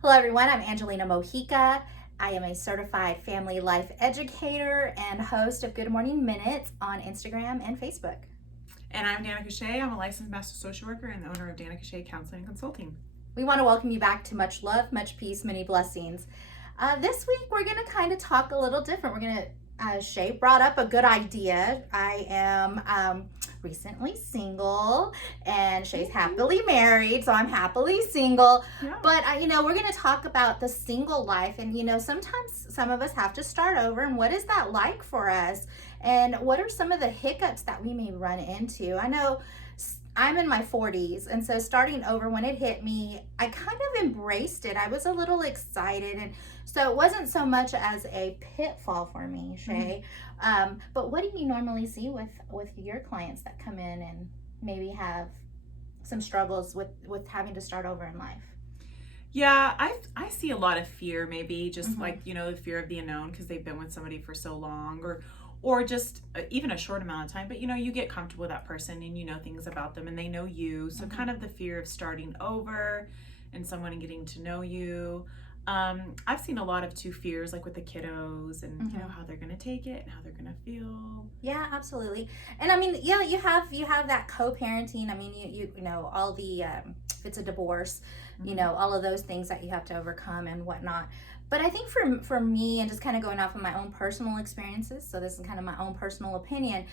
Hello, everyone. I'm Angelina Mojica. I am a certified family life educator and host of Good Morning Minutes on Instagram and Facebook. And I'm Dana Cachet. I'm a licensed master social worker and the owner of Dana Cachet Counseling and Consulting. We want to welcome you back to Much Love, Much Peace, Many Blessings. This week, we're going to kind of talk a little different. We're going to Shay brought up a good idea. I am recently single, and Shay's happily married, so I'm happily single. Yeah. But we're going to talk about the single life, and sometimes some of us have to start over. And what is that like for us? And what are some of the hiccups that we may run into? I know I'm in my 40s, and so starting over, when it hit me, I kind of embraced it. I was a little excited, and so it wasn't so much as a pitfall for me, Shay. But what do you normally see with your clients that come in and maybe have some struggles with having to start over in life? Yeah, I see a lot of fear, maybe just like, the fear of the unknown because they've been with somebody for so long, or just even a short amount of time, but you get comfortable with that person and you know things about them and they know you. So kind of the fear of starting over and someone getting to know you. I've seen a lot of fears, like with the kiddos and how they're gonna take it and how they're gonna feel. Yeah, absolutely. And I mean, yeah, you have that co-parenting. I mean, you know all the if it's a divorce, all of those things that you have to overcome and whatnot. But I think for me, and just kind of going off of my own personal experiences, so this is kind of my own personal opinion,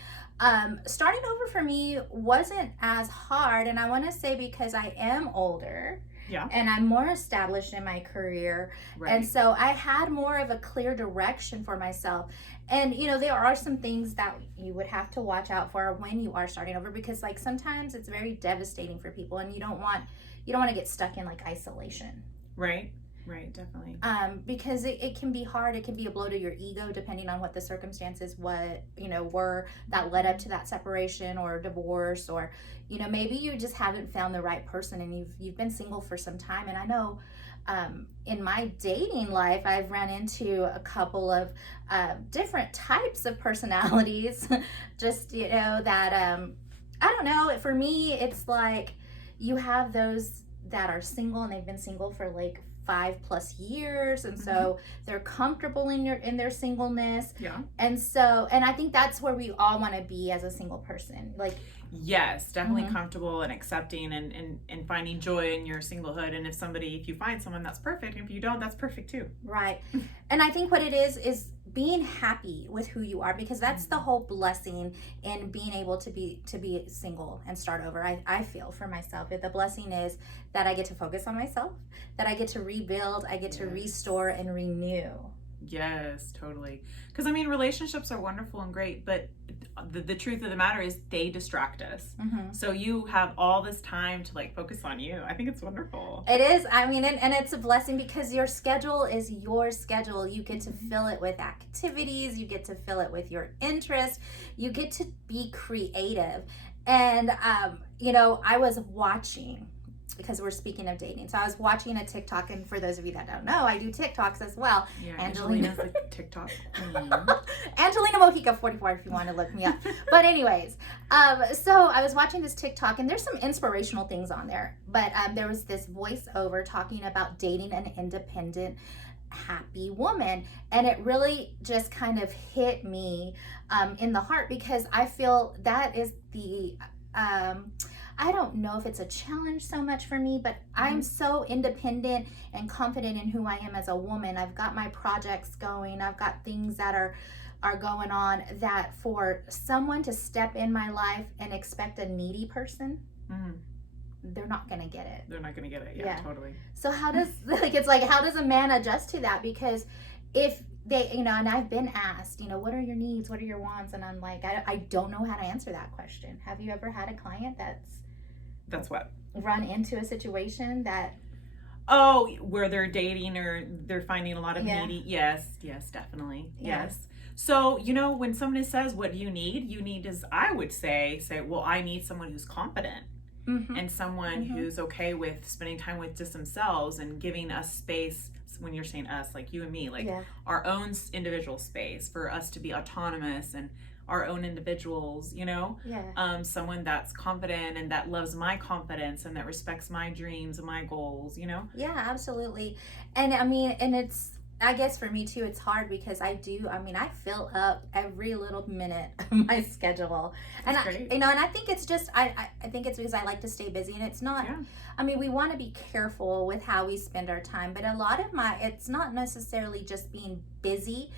starting over for me wasn't as hard. And I want to say because I am older. Yeah. And I'm more established in my career. Right. And so I had more of a clear direction for myself. And, there are some things that you would have to watch out for when you are starting over, because like sometimes it's very devastating for people and you don't want to get stuck in like isolation. Right. Right, definitely. Because it can be hard. It can be a blow to your ego, depending on what the circumstances, were that led up to that separation or divorce, or, maybe you just haven't found the right person and you've been single for some time. And I know, in my dating life, I've run into a couple of different types of personalities. Just, that, I don't know. For me, it's like you have those that are single and they've been single for like 5+ years, and so they're comfortable in their singleness. Yeah. And I think that's where we all want to be as a single person. Like, yes, definitely comfortable and accepting and finding joy in your singlehood. And if you find someone, that's perfect. If you don't, that's perfect too. Right. And I think what it is being happy with who you are, because that's the whole blessing in being able to be single and start over. I feel for myself, the blessing is that I get to focus on myself, that I get to rebuild, I get to restore and renew. Yes, totally. Because relationships are wonderful and great, but the truth of the matter is they distract us. So you have all this time to like focus on you. I think it's wonderful. It is. I mean, and it's a blessing because your schedule is your schedule. You get to fill it with activities. You get to fill it with your interests. You get to be creative. And, I was watching, because we're speaking of dating. So I was watching a TikTok, and for those of you that don't know, I do TikToks as well. Yeah, Angelina's the TikTok queen. Angelina Mojica 44 if you want to look me up. But anyways, so I was watching this TikTok, and there's some inspirational things on there. But there was this voiceover talking about dating an independent, happy woman, and it really just kind of hit me in the heart, because I feel that is the I don't know if it's a challenge so much for me, but I'm so independent and confident in who I am as a woman. I've got my projects going. I've got things that are going on, that for someone to step in my life and expect a needy person, they're not going to get it. They're not going to get it. Yeah, totally. So how does how does a man adjust to that? Because if they, and I've been asked, what are your needs? What are your wants? And I'm like, I don't know how to answer that question. Have you ever had a client that's what? Run into a situation that... Oh, where they're dating or they're finding a lot of needy? Yes, definitely. Yeah. Yes. So, when somebody says, what do you need is, I would say, well, I need someone who's competent. And someone who's okay with spending time with just themselves and giving us space. When you're saying us, like you and me, like our own individual space for us to be autonomous and our own individuals, you know? Yeah. Someone that's confident and that loves my confidence and that respects my dreams and my goals, you know? Yeah, absolutely. And I mean, and it's, I guess for me too, it's hard because I fill up every little minute of my schedule. And That's great. and I think it's just, I think it's because I like to stay busy, and it's not, Yeah. I mean, we want to be careful with how we spend our time, but a lot of it's not necessarily just being busy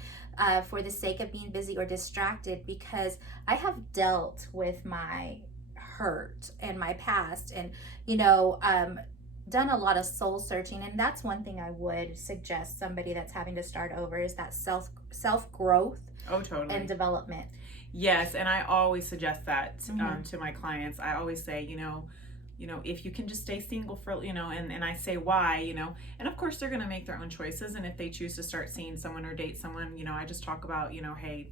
for the sake of being busy or distracted, because I have dealt with my hurt and my past, and, done a lot of soul searching. And that's one thing I would suggest somebody that's having to start over, is that self growth Oh, totally. and development. Yes, and I always suggest that to my clients. I always say, if you can just stay single for, and I say why, and of course they're going to make their own choices. And if they choose to start seeing someone or date someone, I just talk about, hey,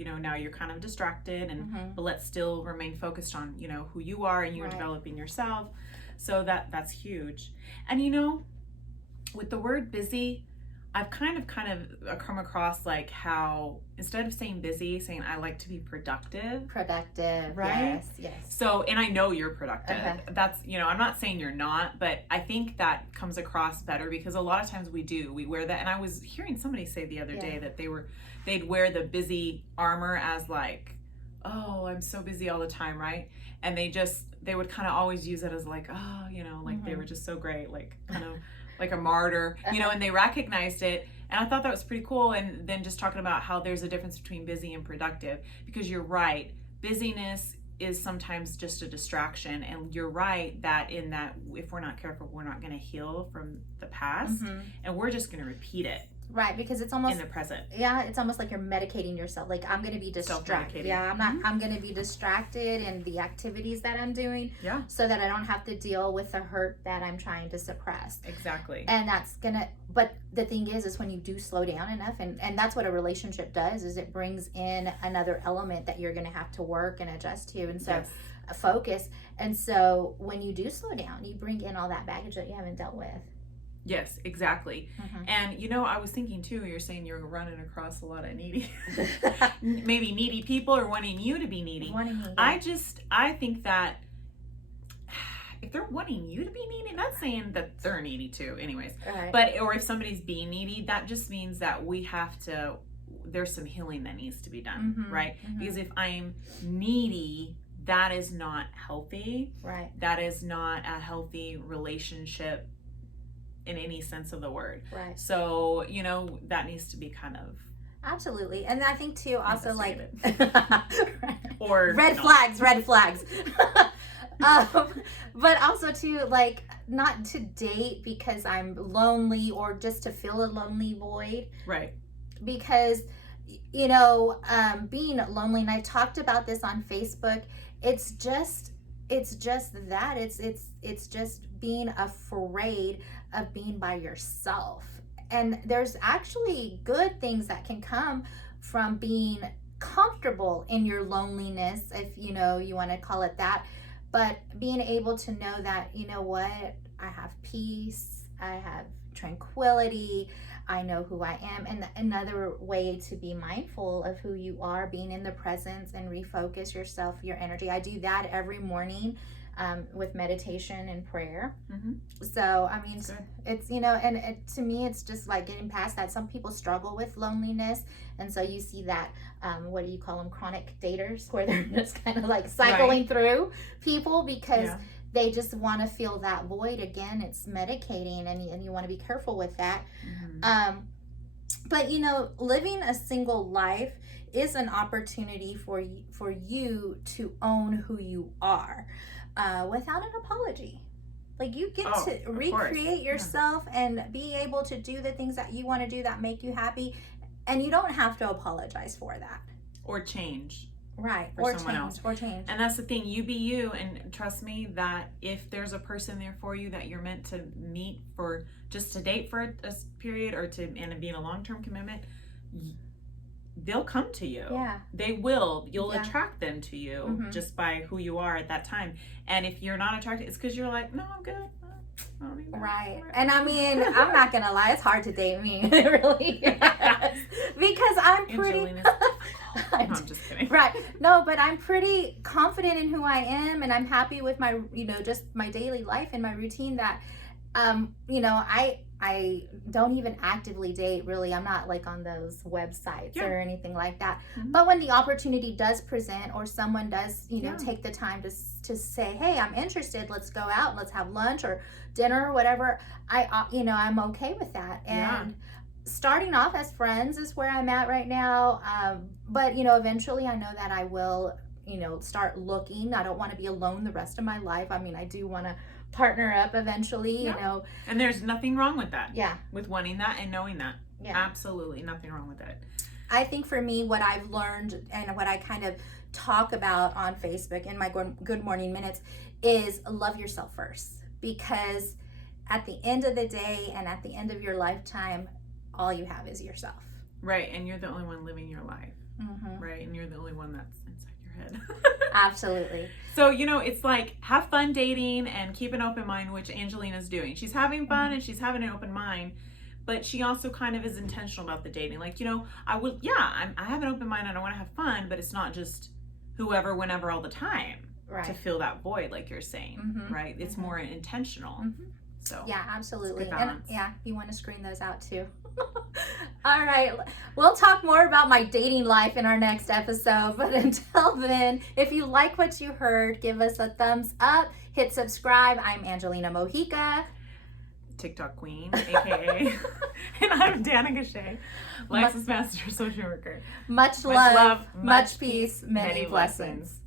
now you're kind of distracted, and but let's still remain focused on, who you are, and you're developing yourself. So that's huge. And with the word busy, I've kind of come across like how instead of saying busy, saying I like to be productive. Productive, right? Yes. So, and I know you're productive. That's, I'm not saying you're not, but I think that comes across better because a lot of times we wear that. And I was hearing somebody say the other day that they'd wear the busy armor as like, oh, I'm so busy all the time, right? And they would kind of always use it as like, oh, like they were just so great, like kind of like a martyr, and they recognized it. And I thought that was pretty cool. And then just talking about how there's a difference between busy and productive, because you're right, busyness is sometimes just a distraction. And you're right that if we're not careful, we're not going to heal from the past, and we're just going to repeat it. Right, because it's almost in the present. Yeah, it's almost like you're medicating yourself. Like, I'm going to be distracted. Yeah, I'm going to be distracted in the activities that I'm doing. Yeah. So that I don't have to deal with the hurt that I'm trying to suppress. Exactly. And but the thing is when you do slow down enough, and that's what a relationship does, is it brings in another element that you're going to have to work and adjust to. And so focus. And so when you do slow down, you bring in all that baggage that you haven't dealt with. Yes, exactly. And I was thinking too, you're saying you're running across a lot of maybe needy people, or wanting you to be needy. I think that if they're wanting you to be needy, not saying that they're needy too, anyways. But or if somebody's being needy, that just means that there's some healing that needs to be done, right? Because if I'm needy, that is not healthy. Right. That is not a healthy relationship in any sense of the word. Right. So, that needs to be kind of absolutely. And I think too, also like or red flags. But also too, like, not to date because I'm lonely or just to fill a lonely void. Right. Because being lonely, and I talked about this on Facebook, it's just that it's just being afraid of being by yourself. And there's actually good things that can come from being comfortable in your loneliness, if you want to call it that. But being able to know that, I have peace, I have tranquility, I know who I am. And another way to be mindful of who you are, being in the presence and refocus yourself, your energy. I do that every morning with meditation and prayer. So, I mean, it's, to me, it's just like getting past that. Some people struggle with loneliness. And so you see that, what do you call them? Chronic daters, where they're just kind of like cycling through people because they just want to fill that void. Again, it's medicating, and you want to be careful with that. But living a single life is an opportunity for you to own who you are, without an apology. Like, you get to recreate yourself and be able to do the things that you want to do that make you happy, and you don't have to apologize for that or change. Right. For someone else. Or change. And that's the thing, you be you, and trust me that if there's a person there for you that you're meant to meet for just to date for a period, or and be in a long-term commitment, they'll come to you. Yeah. They will. You'll attract them to you just by who you are at that time. And if you're not attracted, it's because you're like, no, I'm good. I don't need that. Right. And I mean, I'm not gonna lie, it's hard to date me. It really is. Because I'm pretty No, I'm just kidding. Right. No, but I'm pretty confident in who I am, and I'm happy with my, just my daily life and my routine that, I don't even actively date, really. I'm not like on those websites or anything like that. Mm-hmm. But when the opportunity does present, or someone does, Yeah. take the time to say, hey, I'm interested, let's go out, let's have lunch or dinner or whatever, I'm okay with that. And starting off as friends is where I'm at right now. But, eventually I know that I will, start looking. I don't want to be alone the rest of my life. I mean, I do want to partner up eventually, And there's nothing wrong with that. Yeah. With wanting that and knowing that. Yeah. Absolutely nothing wrong with it. I think for me, what I've learned and what I kind of talk about on Facebook in my Good Morning Minutes is love yourself first. Because at the end of the day and at the end of your lifetime, all you have is yourself. Right. And you're the only one living your life. Mm-hmm. Right. And you're the only one that's inside your head. Absolutely. So, it's like have fun dating and keep an open mind, which Angelina's doing. She's having fun and she's having an open mind, but she also kind of is intentional about the dating. Like, I have an open mind and I want to have fun, but it's not just whoever, whenever, all the time to fill that void, like you're saying, right? It's more intentional. Mm-hmm. So yeah, absolutely. And you want to screen those out too. All right, we'll talk more about my dating life in our next episode, but until then, if you like what you heard, give us a thumbs up, hit subscribe. I'm Angelina Mojica, TikTok queen, aka, and I'm Danica Shea, licensed master social worker. Much love, much peace, many blessings.